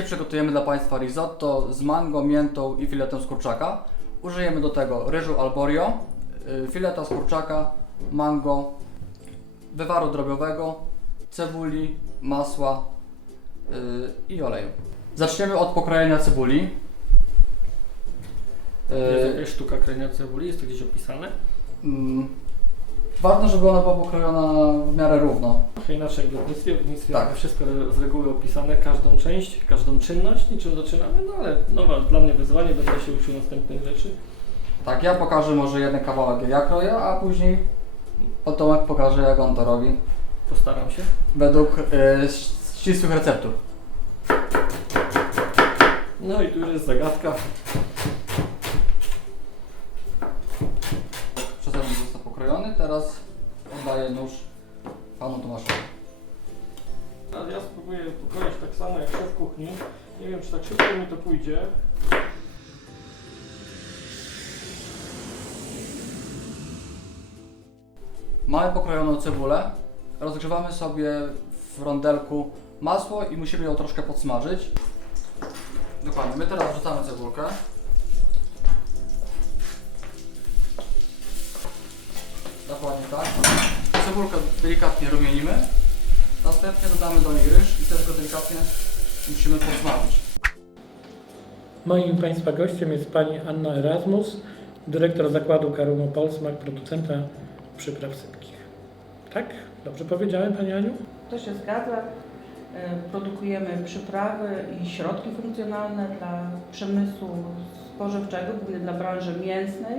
Dzisiaj przygotujemy dla Państwa risotto z mango, miętą i filetem z kurczaka. Użyjemy do tego ryżu alborio, y, fileta z kurczaka, mango, wywaru drobiowego, cebuli, masła y, i oleju. Zaczniemy od pokrojenia cebuli. Jest Y, jakaś sztuka krojenia cebuli? Jest to gdzieś opisane? Ważne, żeby ona była pokrojona w miarę równo. Trochę inaczej w lotnictwie. W lotnictwie Tak. mamy wszystko z reguły opisane, każdą część, każdą czynność, niczym zaczynamy, no ale nowa dla mnie wyzwanie, będę się uczył następnych rzeczy. Tak, ja pokażę może jeden kawałek jak ja kroję, a później Tomek pokaże jak on to robi. Postaram się. Według y, ścisłych receptur. No i tu już jest zagadka. Mamy pokrojoną cebulę, rozgrzewamy sobie w rondelku masło i musimy ją troszkę podsmażyć. Dokładnie, my teraz wrzucamy cebulkę. Dokładnie tak. Cebulkę delikatnie rumienimy. Następnie dodamy do niej ryż i też go delikatnie musimy podsmażyć. Moim Państwa gościem jest Pani Anna Erasmus, dyrektor zakładu Karumo Polsmak, producenta przypraw sypkich. Tak? Dobrze powiedziałem Pani Aniu? To się zgadza. E, Produkujemy przyprawy i środki funkcjonalne dla przemysłu spożywczego, głównie dla branży mięsnej,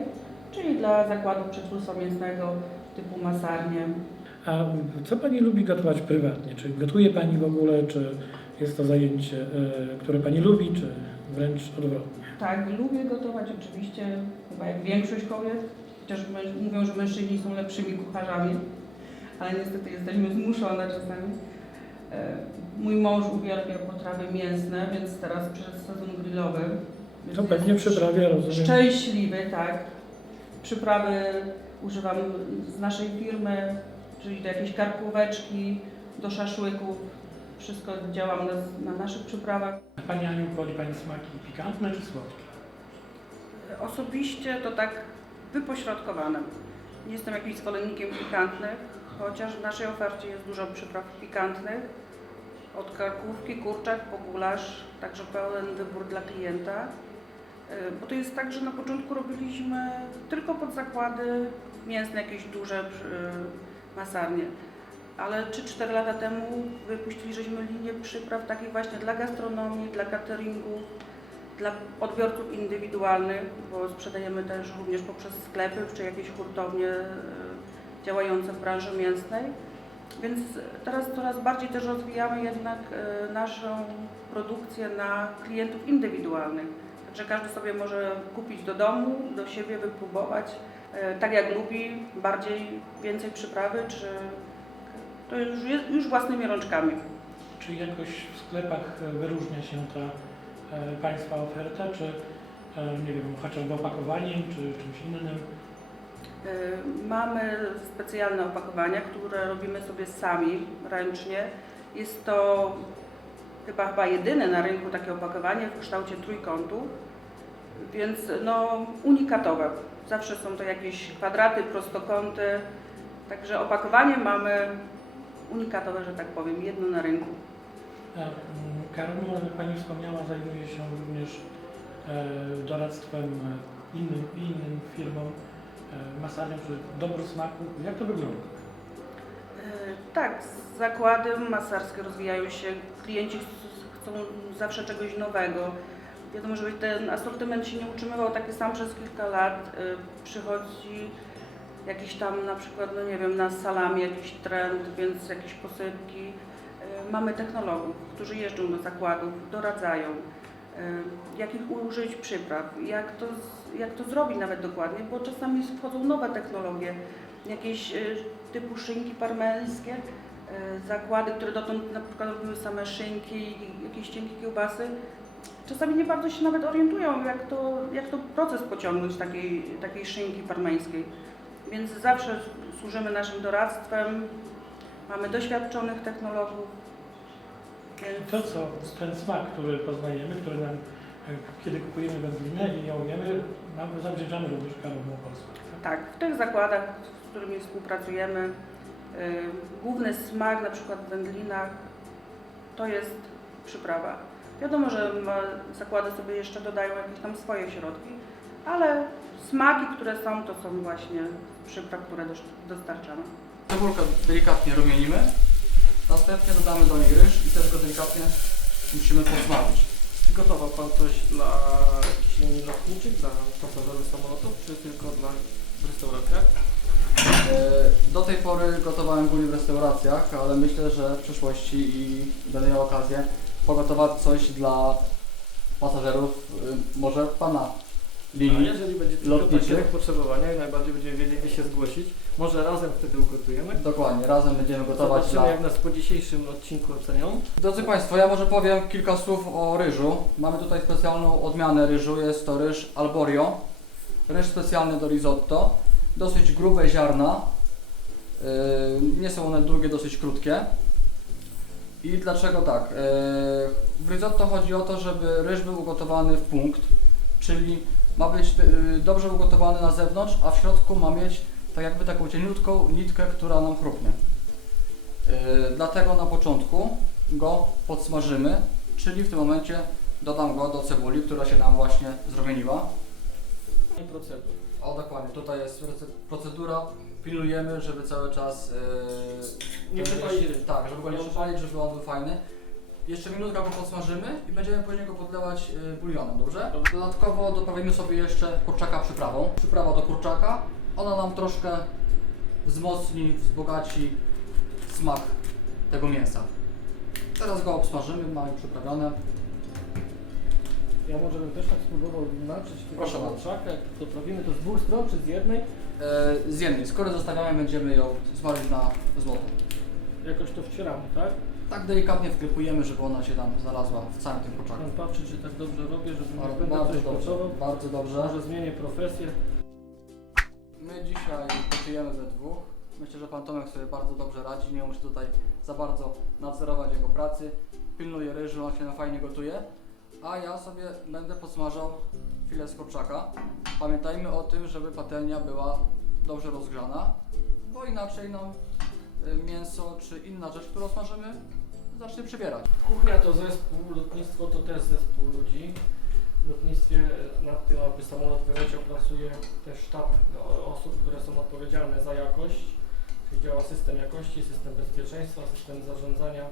czyli dla zakładów przetwórstwa mięsnego typu masarnie. A co Pani lubi gotować prywatnie? Czy gotuje Pani w ogóle, czy jest to zajęcie, e, które Pani lubi, czy wręcz odwrotnie? Tak, lubię gotować oczywiście, chyba jak większość kobiet, chociaż mówią, że mężczyźni są lepszymi kucharzami, ale niestety jesteśmy zmuszone czasami. E, Mój mąż uwielbia potrawy mięsne, więc teraz przez sezon grillowy. To jest pewnie przyprawia, rozumiem. Szczęśliwy, tak. Przyprawy używam z naszej firmy, czyli do jakiejś karkóweczki, do szaszłyków. Wszystko działam na, na naszych przyprawach. A Pani Aniu, woli Pani smaki pikantne czy słodkie? Osobiście to tak wypośrodkowane. Nie jestem jakimś zwolennikiem pikantnych, chociaż w naszej ofercie jest dużo przypraw pikantnych. Od karkówki, kurczak po gulasz, także pełen wybór dla klienta. Y, Bo to jest tak, że na początku robiliśmy tylko pod zakłady mięsne, jakieś duże y, masarnie. Ale 3-4 lata temu wypuściliśmy linię przypraw takich właśnie dla gastronomii, dla cateringu, dla odbiorców indywidualnych, bo sprzedajemy też również poprzez sklepy czy jakieś hurtownie e, działające w branży mięsnej. Więc teraz coraz bardziej też rozwijamy jednak e, naszą produkcję na klientów indywidualnych. Także każdy sobie może kupić do domu, do siebie, wypróbować e, tak jak lubi, bardziej, więcej przyprawy, czy to już, już własnymi rączkami. Czy jakoś w sklepach wyróżnia się ta Państwa oferta, czy e, nie wiem, chociażby opakowaniem, czy czymś innym? Y, Mamy specjalne opakowania, które robimy sobie sami, ręcznie. Jest to chyba, chyba jedyne na rynku takie opakowanie w kształcie trójkątu, więc no, unikatowe. Zawsze są to jakieś kwadraty, prostokąty, także opakowanie mamy unikatowe, że tak powiem, jedno na rynku. Karumo, jak Pani wspomniała, zajmuje się również e, doradztwem e, innym, innym firmom, e, masarniom, czy dobru smaku. Jak to wygląda? Tak, zakłady masarskie rozwijają się, klienci ch- chcą zawsze czegoś nowego. Wiadomo, że ten asortyment się nie utrzymywał taki sam przez kilka lat. Przychodzi jakiś tam na przykład, no nie wiem, na salami jakiś trend, więc jakieś posypki. Mamy technologów, którzy jeżdżą do zakładów, doradzają, e, jakich użyć przypraw, jak to, jak to zrobić nawet dokładnie, bo czasami wchodzą nowe technologie, jakieś e, typu szynki parmeńskie, e, zakłady, które dotąd na przykład robiły same szynki jakieś cienkie kiełbasy. Czasami nie bardzo się nawet orientują, jak to, jak to proces pociągnąć takiej, takiej szynki parmeńskiej. Więc zawsze służymy naszym doradztwem, mamy doświadczonych technologów, To co, ten smak, który poznajemy, który nam, e, kiedy kupujemy wędlinę i ją jemy, mamy zawdzięczamy również karmą polską. tak, w tych zakładach, z którymi współpracujemy, y, główny smak na przykład w wędlinach to jest przyprawa. Wiadomo, że ma, zakłady sobie jeszcze dodają jakieś tam swoje środki, ale smaki, które są, to są właśnie przypraw, które dos- dostarczamy. Cebulkę delikatnie rumienimy, następnie dodamy do niej ryż i też go delikatnie musimy podsmażyć. Czy gotował Pan coś dla jakichś linii lotniczych, dla pasażerów samolotów, czy tylko dla w restauracjach? E, Do tej pory gotowałem głównie w restauracjach, ale myślę, że w przyszłości i będę miał okazję pogotować coś dla pasażerów, y, może pana A linii. jeżeli będzie tylko lotniczych. takie zapotrzebowania i najbardziej będziemy wiedzieli, gdzie się zgłosić, może razem wtedy ugotujemy. Dokładnie, razem będziemy gotować Zobaczymy, jak nas po dzisiejszym odcinku ocenią. Drodzy Państwo, ja może powiem kilka słów o ryżu. Mamy tutaj specjalną odmianę ryżu, jest to ryż Alborio. Ryż specjalny do risotto. Dosyć grube ziarna. Yy, nie są one długie, dosyć krótkie. I dlaczego tak? Yy, w risotto chodzi o to, żeby ryż był ugotowany w punkt, czyli ma być yy, dobrze ugotowany na zewnątrz, a w środku ma mieć tak jakby taką cieniutką nitkę, która nam chrupnie. Yy, dlatego na początku go podsmażymy, czyli w tym momencie dodam go do cebuli, która się nam właśnie zromieniła. I procedur. O dokładnie, tutaj jest procedura, pilnujemy, żeby cały czas... Yy, Nie przypalić. Tak, żeby go nie przypalić, żeby on był fajny. Jeszcze minutkę go podsmażymy i będziemy później go podlewać yy, bulionem, dobrze? Dodatkowo doprawimy sobie jeszcze kurczaka przyprawą. Przyprawa do kurczaka, ona nam troszkę wzmocni, wzbogaci smak tego mięsa. Teraz go obsmażymy, mamy przyprawione. Ja może bym też tak spróbował naczyć tego Proszę bardzo. kurczaka, jak to to z dwóch stron czy z jednej? E, z jednej, skoro zostawiamy, będziemy ją smażyć na złoto. Jakoś to wcieramy, tak? Tak delikatnie wklepujemy, żeby ona się tam znalazła w całym tym kurczaku. Pan patrzy, czy tak dobrze robię, żeby nie będę bardzo coś dobrze, bardzo dobrze. Może zmienię profesję. My dzisiaj gotujemy we dwóch. Myślę, że Pan Tomek sobie bardzo dobrze radzi, nie muszę tutaj za bardzo nadzorować jego pracy. Pilnuję ryżu, on się na fajnie gotuje. A ja sobie będę podsmażał filet z kurczaka. Pamiętajmy o tym, żeby patelnia była dobrze rozgrzana, bo inaczej nam y, mięso czy inna rzecz, którą smażymy, zacznie przybierać. Kuchnia to zespół, lotnictwo to też zespół ludzi. W lotnictwie nad tym, aby samolot wyleciał, pracuje też sztab osób, które są odpowiedzialne za jakość, czyli działa system jakości, system bezpieczeństwa, system zarządzania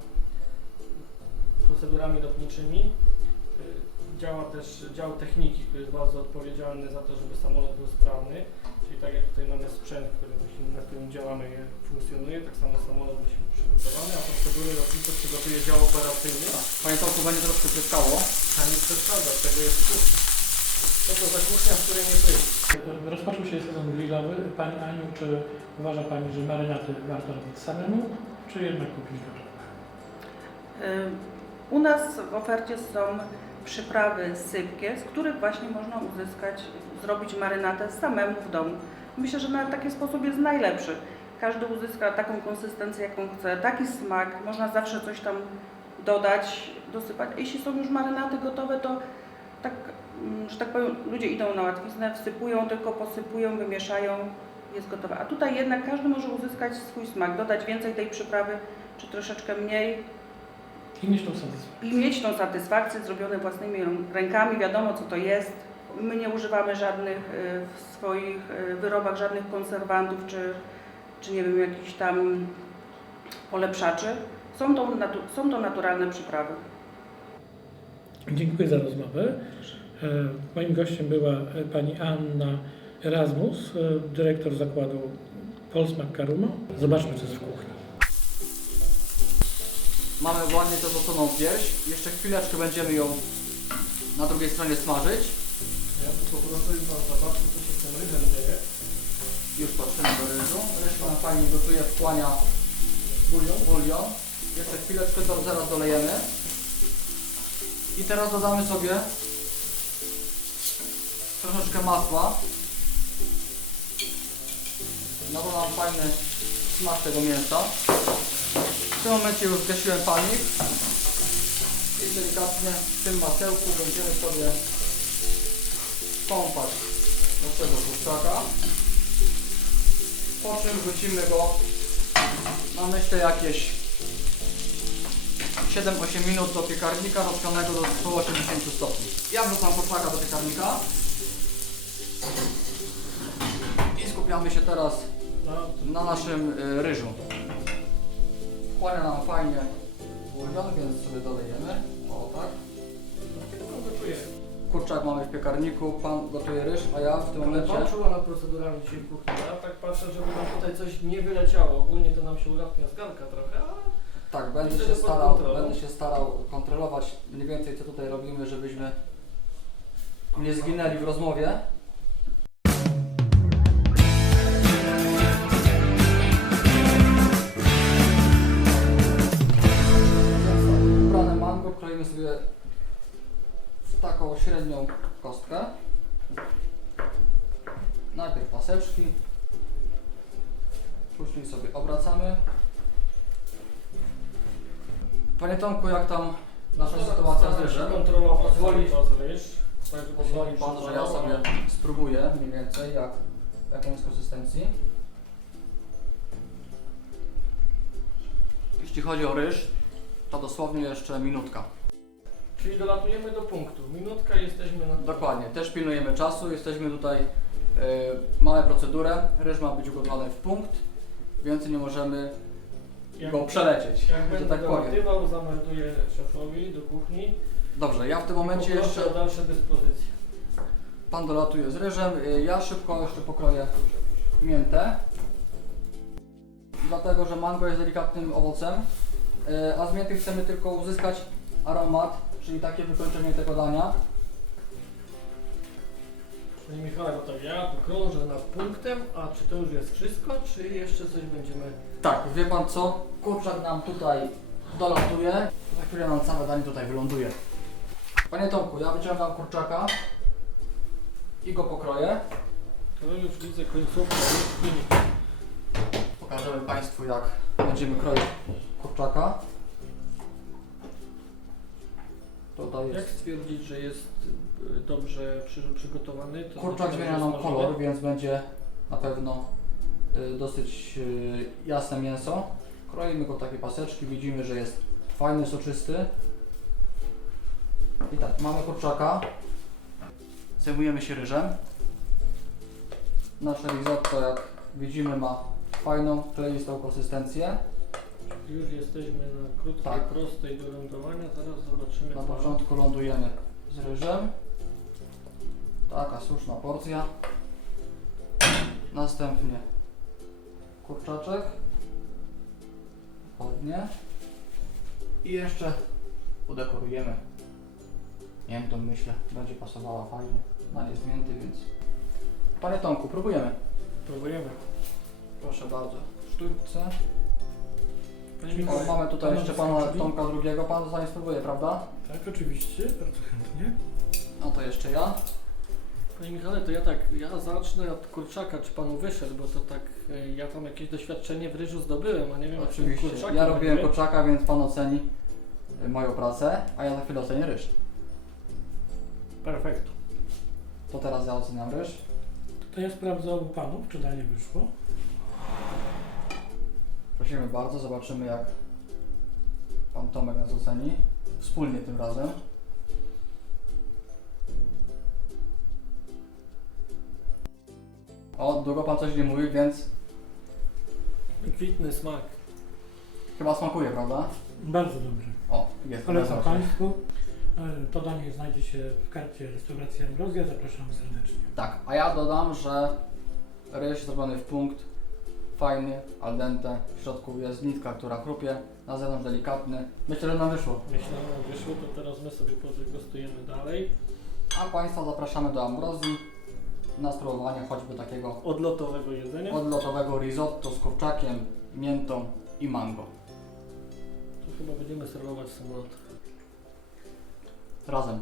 procedurami lotniczymi. Y, Działa też dział techniki, który jest bardzo odpowiedzialny za to, żeby samolot był sprawny. Tak jak tutaj mamy sprzęt, który, na którym działamy, je funkcjonuje, tak samo samolot musi być przygotowany, a procedury lotnicze przygotuje dział operacyjny. Panie Tomku, będzie troszkę tryskało. A nie przeszkadza, z tego jest kuchnia. Co to za kuchnia, w której nie być? Rozpoczął się sezon grillowy. Pani Aniu, czy uważa Pani, że marynaty warto robić samemu, czy jednak kupić gotowe? U nas w ofercie są przyprawy sypkie, z których właśnie można uzyskać, zrobić marynatę samemu w domu. Myślę, że na taki sposób jest najlepszy. Każdy uzyska taką konsystencję, jaką chce, taki smak, można zawsze coś tam dodać, dosypać. Jeśli są już marynaty gotowe, to tak, mm, że tak powiem, ludzie idą na łatwiznę, wsypują, tylko posypują, wymieszają, jest gotowe. A tutaj jednak każdy może uzyskać swój smak, dodać więcej tej przyprawy, czy troszeczkę mniej, I mieć tą satysfakcję. tą satysfakcję zrobione własnymi rękami, wiadomo co to jest. My nie używamy żadnych y, w swoich y, wyrobach żadnych konserwantów czy, czy nie wiem jakichś tam polepszaczy. Są to, są to naturalne przyprawy. Dziękuję za rozmowę. E, Moim gościem była e, pani Anna Erasmus, e, dyrektor zakładu Polsmak Karumo. Zobaczmy, co jest w kuchni. Mamy ładnie zazoconą pierś. Jeszcze chwileczkę będziemy ją na drugiej stronie smażyć. Ja bym poprosił Pan zobaczył, co się z tym rybem dzieje. Już patrzymy do ryżu. Ryż nam fajnie gotuje, wchłania bulion. bulion. Jeszcze chwileczkę to zaraz dolejemy. I teraz dodamy sobie troszeczkę masła. No bo nam fajny smak tego mięsa. W tym momencie już zgasiłem palnik. I delikatnie w tym masełku będziemy sobie kąpać naszego kurczaka. Po czym wrzucimy go na myślę jakieś 7-8 minut do piekarnika rozgrzanego do 180 stopni. Ja wrzucam kurczaka do piekarnika i skupiamy się teraz No, na naszym y, ryżu. Chłania nam fajnie bulion, więc sobie dolejemy. O tak. Kurczak mamy w piekarniku, pan gotuje ryż, a ja w tym Ale momencie... pan czuła nad procedurami dzisiaj w kuchni. Ja tak patrzę, żeby nam tutaj coś nie wyleciało. Ogólnie to nam się ulatnia z garnka trochę, ale Tak, będę się, pod starał, kontrolą. będę się starał kontrolować mniej więcej co tutaj robimy, żebyśmy nie zginęli w rozmowie. Średnią kostkę. Najpierw paseczki, później sobie obracamy. Panie Tomku, jak tam nasza sytuacja z ryżem? Kontrolować Pozwoli- to z ryż. Pozwoli Pan, że ja sobie spróbuję mniej więcej jak, jaką jest konsystencji. Jeśli chodzi o ryż, to dosłownie jeszcze minutka. Czyli dolatujemy do punktu. Minutka jesteśmy na... Dokładnie, też pilnujemy czasu, jesteśmy tutaj, yy, mamy procedurę, ryż ma być ugotowany w punkt, więcej nie możemy Jak, go przelecieć, jak że będę tak powiem. dolatywał, zamelduję szefowi do kuchni. Dobrze, ja w tym momencie Poproszę jeszcze, o dalsze dyspozycje. Pan dolatuje z ryżem, yy, ja szybko jeszcze pokroję miętę, dlatego że mango jest delikatnym owocem, yy, a z mięty chcemy tylko uzyskać aromat, czyli takie wykończenie tego dania. Panie Michale, bo tak ja tu krążę nad punktem, a czy to już jest wszystko, czy jeszcze coś będziemy... Tak, wie pan co? Kurczak nam tutaj dolatuje. Za chwilę nam całe danie tutaj wyląduje. Panie Tomku, ja wyciągam kurczaka i go pokroję. To już widzę końcówkę już Pokażemy Państwu jak będziemy kroić kurczaka. Tutaj Jak jest. stwierdzić, że jest y, dobrze przy, przygotowany? To Kurczak znaczy, że zmienia jest nam smażony? kolor, więc będzie na pewno y, dosyć y, jasne mięso. Kroimy go w takie paseczki, widzimy, że jest fajny, soczysty. I tak, mamy kurczaka. Zajmujemy się ryżem. Nasze risotto, jak widzimy, ma fajną, kleistą konsystencję. Już jesteśmy na krótkiej, Tak. prostej do lądowania. Zaraz zobaczymy. Na początku lądujemy z ryżem. Taka słuszna porcja. Następnie kurczaczek. Ładnie. I jeszcze udekorujemy miętą, myślę. Będzie pasowała fajnie. Na jest mięty, więc... Panie Tomku, próbujemy. Próbujemy. Proszę bardzo. W sztućce. O, mamy tutaj jeszcze pana? Tomka drugiego. Pan zostanie spróbuje, prawda? Tak, oczywiście, bardzo chętnie. No to jeszcze ja. Panie Michale, to ja tak, ja zacznę od kurczaka, czy panu wyszedł, bo to tak, y, ja tam jakieś doświadczenie w ryżu zdobyłem, a nie wiem, tym Oczywiście. kurczakiem Ja robiłem kurczaka, więc pan oceni y, moją pracę, a ja za chwilę ocenię ryż. Perfekto. To teraz ja oceniam ryż. To ja sprawdzę obu panów, czy danie wyszło. Prosimy bardzo, zobaczymy jak pan Tomek nas oceni. Wspólnie tym razem. O, długo pan coś nie mówi, więc Kwitny smak. chyba smakuje, prawda? Bardzo dobrze. O, jest Polecam się. Państwu. E, To danie znajdzie się w karcie restauracji Ambrozja. Zapraszamy serdecznie. Tak, a ja dodam, że ryż zrobiony w punkt, fajny, al dente, w środku jest nitka, która chrupie, na zewnątrz delikatny. Myślę, że nam wyszło. Myślę, że wyszło, to teraz my sobie podegustujemy dalej. A Państwa zapraszamy do Ambrozji na spróbowanie choćby takiego Odlotowego jedzenia. odlotowego risotto z kurczakiem, miętą i mango. To chyba będziemy serwować samolot. Razem.